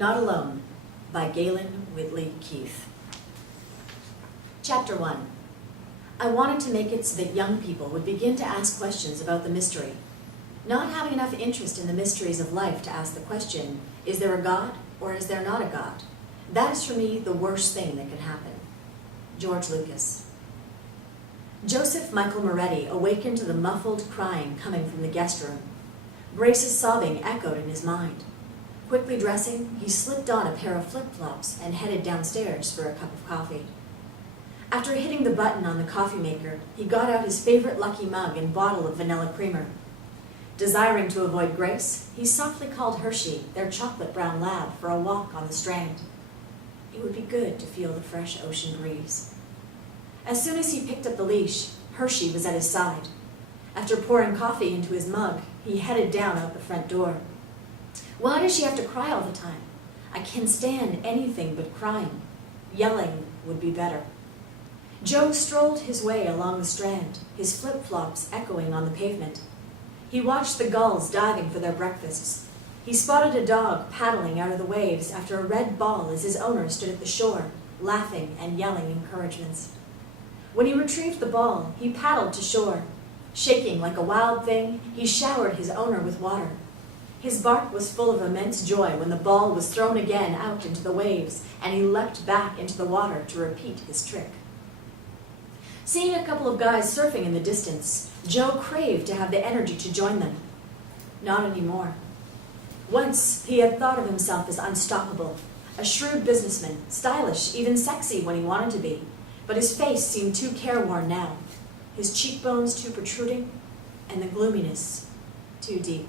Not Alone by Gaelyn Whitley Keith. Chapter 1. I wanted to make it so that young people would begin to ask questions about the mystery. Not having enough interest in the mysteries of life to ask the question, is there a God or is there not a God? That is for me the worst thing that can happen. George Lucas. Joseph Michael Moretti awakened to the muffled crying coming from the guest room. Grace's sobbing echoed in his mind. Quickly dressing, he slipped on a pair of flip-flops and headed downstairs for a cup of coffee. After hitting the button on the coffee maker, he got out his favorite Lucky mug and bottle of vanilla creamer. Desiring to avoid Grace, he softly called Hershey, their chocolate brown lab, for a walk on the Strand. It would be good to feel the fresh ocean breeze. As soon as he picked up the leash, Hershey was at his side. After pouring coffee into his mug, he headed down out the front door. Why does she have to cry all the time? I can stand anything but crying. Yelling would be better. Joe strolled his way along the Strand, his flip-flops echoing on the pavement. He watched the gulls diving for their breakfasts. He spotted a dog paddling out of the waves after a red ball as his owner stood at the shore, laughing and yelling encouragements. When he retrieved the ball, he paddled to shore. Shaking like a wild thing, he showered his owner with water. His bark was full of immense joy when the ball was thrown again out into the waves, and he leapt back into the water to repeat his trick. Seeing a couple of guys surfing in the distance, Joe craved to have the energy to join them. Not anymore. Once, he had thought of himself as unstoppable, a shrewd businessman, stylish, even sexy when he wanted to be, but his face seemed too careworn now, his cheekbones too protruding, and the gloominess too deep.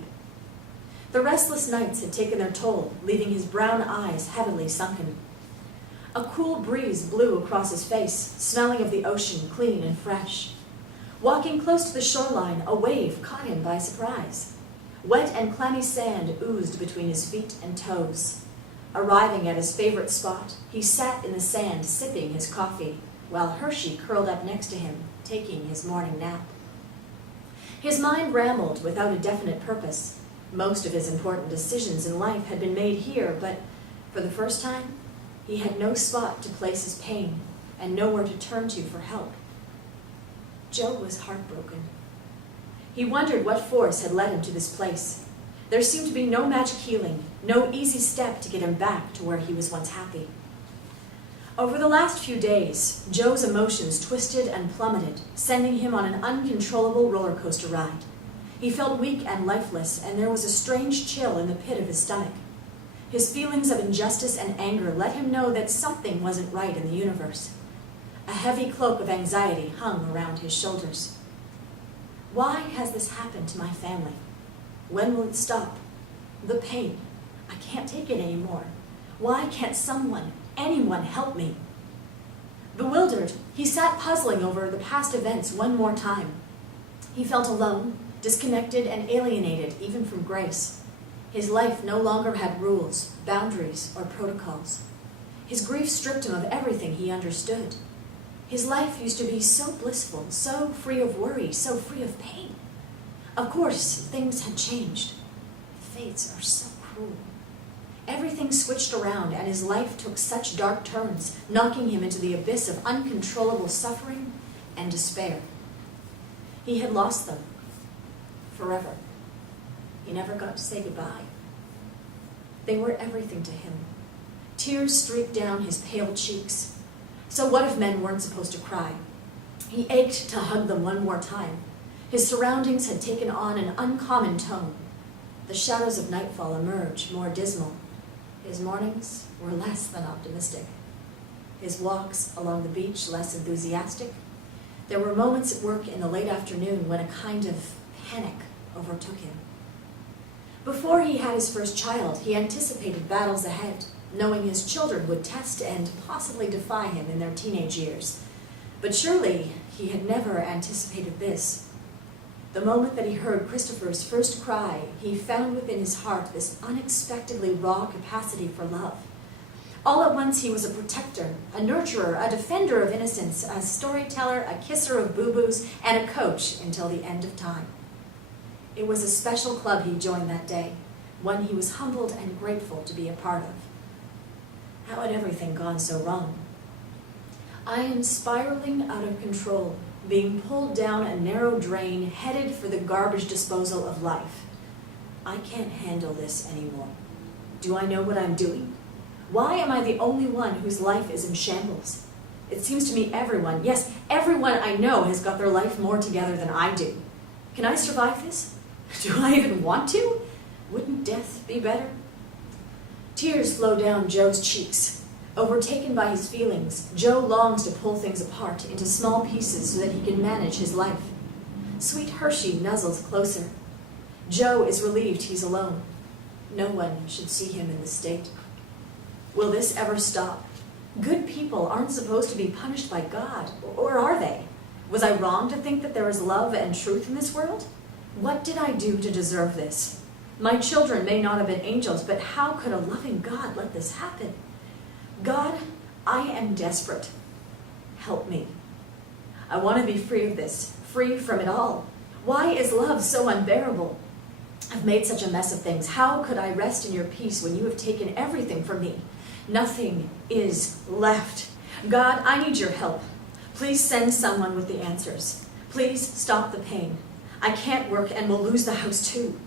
The restless nights had taken their toll, leaving his brown eyes heavily sunken. A cool breeze blew across his face, smelling of the ocean clean and fresh. Walking close to the shoreline, a wave caught him by surprise. Wet and clammy sand oozed between his feet and toes. Arriving at his favorite spot, he sat in the sand sipping his coffee, while Hershey curled up next to him, taking his morning nap. His mind rambled without a definite purpose. Most of his important decisions in life had been made here, but for the first time, he had no spot to place his pain and nowhere to turn to for help. Joe was heartbroken. He wondered what force had led him to this place. There seemed to be no magic healing, no easy step to get him back to where he was once happy. Over the last few days, Joe's emotions twisted and plummeted, sending him on an uncontrollable roller coaster ride. He felt weak and lifeless, and there was a strange chill in the pit of his stomach. His feelings of injustice and anger let him know that something wasn't right in the universe. A heavy cloak of anxiety hung around his shoulders. Why has this happened to my family? When will it stop? The pain. I can't take it anymore. Why can't someone, anyone help me? Bewildered, he sat puzzling over the past events one more time. He felt alone, disconnected and alienated even from Grace. His life no longer had rules, boundaries, or protocols. His grief stripped him of everything he understood. His life used to be so blissful, so free of worry, so free of pain. Of course, things had changed. Fates are so cruel. Everything switched around, and his life took such dark turns, knocking him into the abyss of uncontrollable suffering and despair. He had lost them. Forever. He never got to say goodbye. They were everything to him. Tears streaked down his pale cheeks. So what if men weren't supposed to cry? He ached to hug them one more time. His surroundings had taken on an uncommon tone. The shadows of nightfall emerged, more dismal. His mornings were less than optimistic. His walks along the beach less enthusiastic. There were moments at work in the late afternoon when a kind of panic overtook him. Before he had his first child, he anticipated battles ahead, knowing his children would test and possibly defy him in their teenage years. But surely he had never anticipated this. The moment that he heard Christopher's first cry, he found within his heart this unexpectedly raw capacity for love. All at once he was a protector, a nurturer, a defender of innocence, a storyteller, a kisser of boo-boos, and a coach until the end of time. It was a special club he joined that day, one he was humbled and grateful to be a part of. How had everything gone so wrong? I am spiraling out of control, being pulled down a narrow drain, headed for the garbage disposal of life. I can't handle this anymore. Do I know what I'm doing? Why am I the only one whose life is in shambles? It seems to me everyone, yes, everyone I know has got their life more together than I do. Can I survive this? Do I even want to? Wouldn't death be better? Tears flow down Joe's cheeks. Overtaken by his feelings, Joe longs to pull things apart into small pieces so that he can manage his life. Sweet Hershey nuzzles closer. Joe is relieved he's alone. No one should see him in this state. Will this ever stop? Good people aren't supposed to be punished by God, or are they? Was I wrong to think that there is love and truth in this world? What did I do to deserve this? My children may not have been angels, but how could a loving God let this happen? God, I am desperate. Help me. I want to be free of this, free from it all. Why is love so unbearable? I've made such a mess of things. How could I rest in your peace when you have taken everything from me? Nothing is left. God, I need your help. Please send someone with the answers. Please stop the pain. I can't work and will lose the house too.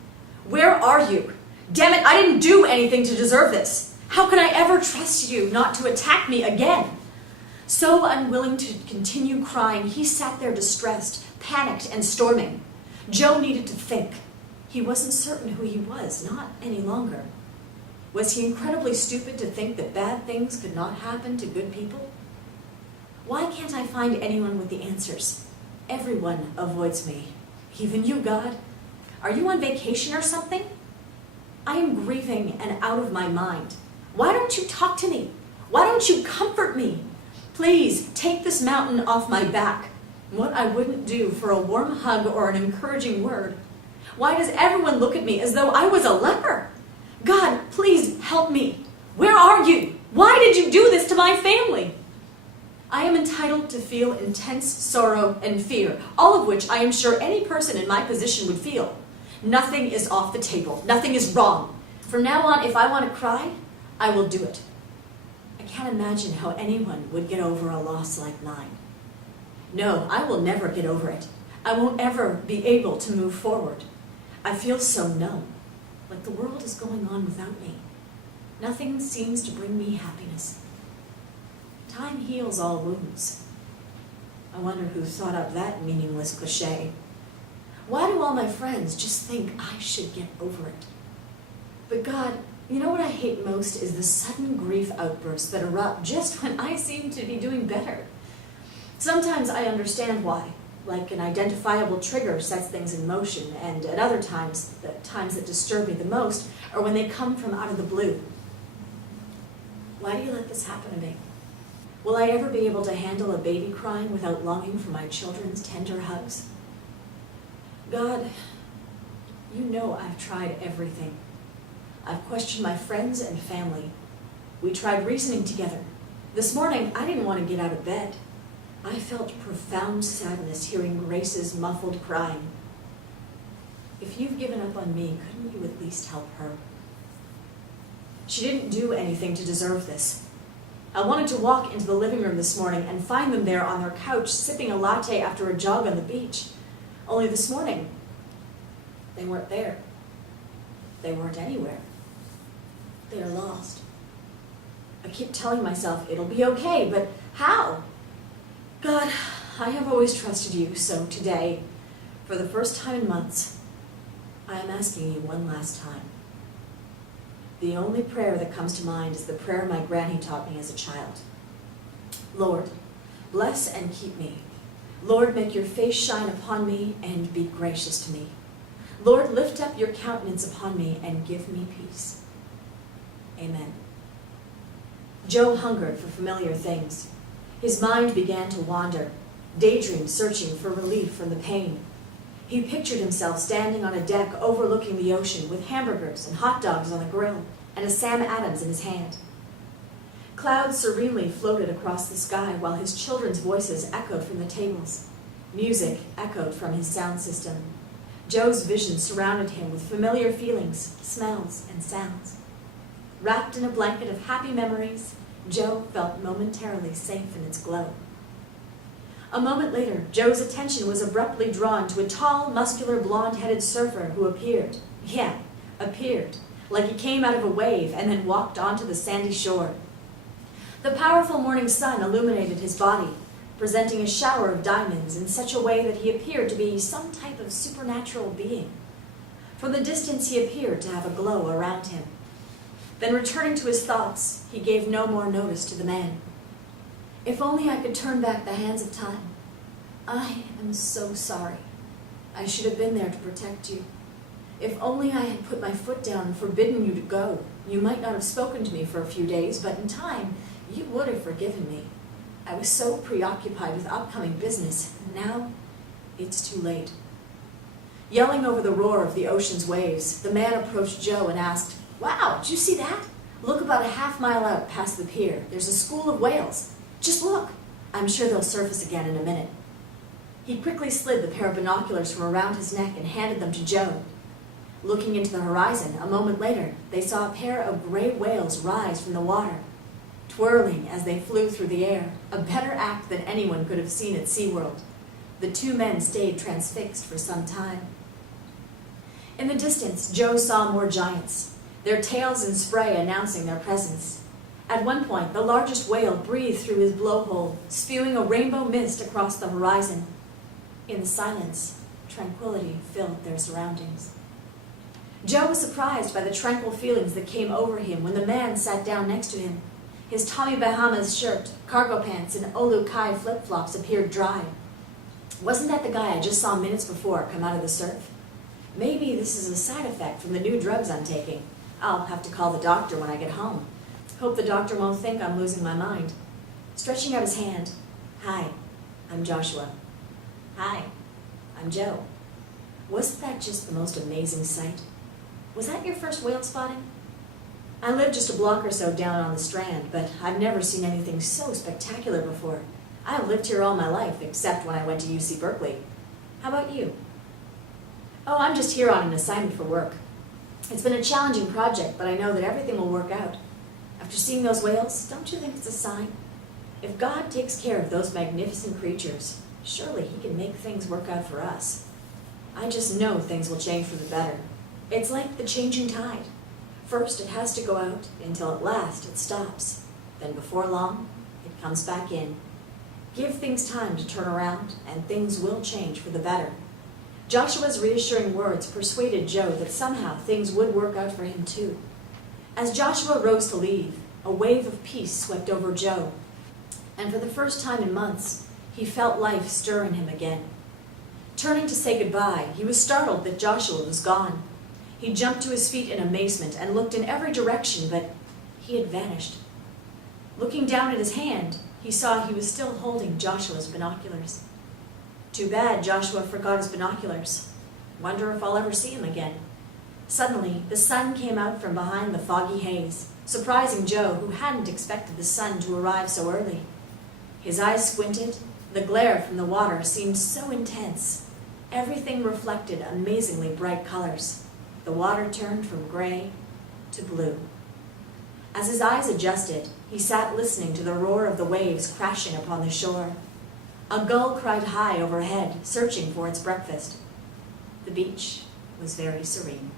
Where are you? Damn it, I didn't do anything to deserve this. How can I ever trust you not to attack me again? So unwilling to continue crying, he sat there distressed, panicked, and storming. Joe needed to think. He wasn't certain who he was, not any longer. Was he incredibly stupid to think that bad things could not happen to good people? Why can't I find anyone with the answers? Everyone avoids me. Even you, God. Are you on vacation or something? I am grieving and out of my mind. Why don't you talk to me? Why don't you comfort me? Please take this mountain off my back. What I wouldn't do for a warm hug or an encouraging word. Why does everyone look at me as though I was a leper? God, please help me. Where are you? Why did you do this to my family? I am entitled to feel intense sorrow and fear, all of which I am sure any person in my position would feel. Nothing is off the table. Nothing is wrong. From now on, if I want to cry, I will do it. I can't imagine how anyone would get over a loss like mine. No, I will never get over it. I won't ever be able to move forward. I feel so numb, like the world is going on without me. Nothing seems to bring me happiness. Time heals all wounds. I wonder who thought up that meaningless cliche. Why do all my friends just think I should get over it? But God, you know what I hate most is the sudden grief outbursts that erupt just when I seem to be doing better. Sometimes I understand why, like an identifiable trigger sets things in motion, and at other times, the times that disturb me the most are when they come from out of the blue. Why do you let this happen to me? Will I ever be able to handle a baby crying without longing for my children's tender hugs? God, you know I've tried everything. I've questioned my friends and family. We tried reasoning together. This morning, I didn't want to get out of bed. I felt profound sadness hearing Grace's muffled crying. If you've given up on me, couldn't you at least help her? She didn't do anything to deserve this. I wanted to walk into the living room this morning and find them there on their couch, sipping a latte after a jog on the beach. Only this morning, they weren't there. They weren't anywhere. They are lost. I keep telling myself it'll be okay, but how? God, I have always trusted you, so today, for the first time in months, I am asking you one last time. The only prayer that comes to mind is the prayer my granny taught me as a child. Lord, bless and keep me. Lord, make your face shine upon me and be gracious to me. Lord, lift up your countenance upon me and give me peace. Amen. Joe hungered for familiar things. His mind began to wander, daydream searching for relief from the pain. He pictured himself standing on a deck overlooking the ocean with hamburgers and hot dogs on the grill and a Sam Adams in his hand. Clouds serenely floated across the sky while his children's voices echoed from the tables. Music echoed from his sound system. Joe's vision surrounded him with familiar feelings, smells, and sounds. Wrapped in a blanket of happy memories, Joe felt momentarily safe in its glow. A moment later, Joe's attention was abruptly drawn to a tall, muscular, blonde-headed surfer who appeared. Yeah, appeared, like he came out of a wave and then walked onto the sandy shore. The powerful morning sun illuminated his body, presenting a shower of diamonds in such a way that he appeared to be some type of supernatural being. From the distance, he appeared to have a glow around him. Then, returning to his thoughts, he gave no more notice to the man. If only I could turn back the hands of time. I am so sorry. I should have been there to protect you. If only I had put my foot down and forbidden you to go, you might not have spoken to me for a few days, but in time, you would have forgiven me. I was so preoccupied with upcoming business, and now it's too late. Yelling over the roar of the ocean's waves, the man approached Joe and asked, "Wow, did you see that? Look about a half-mile out past the pier. There's a school of whales. Just look. I'm sure they'll surface again in a minute." He quickly slid the pair of binoculars from around his neck and handed them to Joe. Looking into the horizon, a moment later, they saw a pair of gray whales rise from the water, twirling as they flew through the air, a better act than anyone could have seen at SeaWorld. The two men stayed transfixed for some time. In the distance, Joe saw more giants, their tails in spray announcing their presence. At one point, the largest whale breathed through his blowhole, spewing a rainbow mist across the horizon. In the silence, tranquility filled their surroundings. Joe was surprised by the tranquil feelings that came over him when the man sat down next to him. His Tommy Bahama's shirt, cargo pants, and Olu Kai flip-flops appeared dry. Wasn't that the guy I just saw minutes before come out of the surf? Maybe this is a side effect from the new drugs I'm taking. I'll have to call the doctor when I get home. Hope the doctor won't think I'm losing my mind. Stretching out his hand, "Hi, I'm Joshua." "Hi, I'm Joe." Wasn't that just the most amazing sight? Was that your first whale spotting? I live just a block or so down on the Strand, but I've never seen anything so spectacular before. I've lived here all my life, except when I went to UC Berkeley. How about you? Oh, I'm just here on an assignment for work. It's been a challenging project, but I know that everything will work out. After seeing those whales, don't you think it's a sign? If God takes care of those magnificent creatures, surely He can make things work out for us. I just know things will change for the better. It's like the changing tide. First, it has to go out until at last it stops. Then before long, it comes back in. Give things time to turn around, and things will change for the better. Joshua's reassuring words persuaded Joe that somehow things would work out for him too. As Joshua rose to leave, a wave of peace swept over Joe, and for the first time in months, he felt life stir in him again. Turning to say goodbye, he was startled that Joshua was gone. He jumped to his feet in amazement and looked in every direction, but he had vanished. Looking down at his hand, he saw he was still holding Joshua's binoculars. Too bad Joshua forgot his binoculars. Wonder if I'll ever see him again. Suddenly, the sun came out from behind the foggy haze, surprising Joe, who hadn't expected the sun to arrive so early. His eyes squinted. The glare from the water seemed so intense. Everything reflected amazingly bright colors. The water turned from gray to blue. As his eyes adjusted, he sat listening to the roar of the waves crashing upon the shore. A gull cried high overhead, searching for its breakfast. The beach was very serene.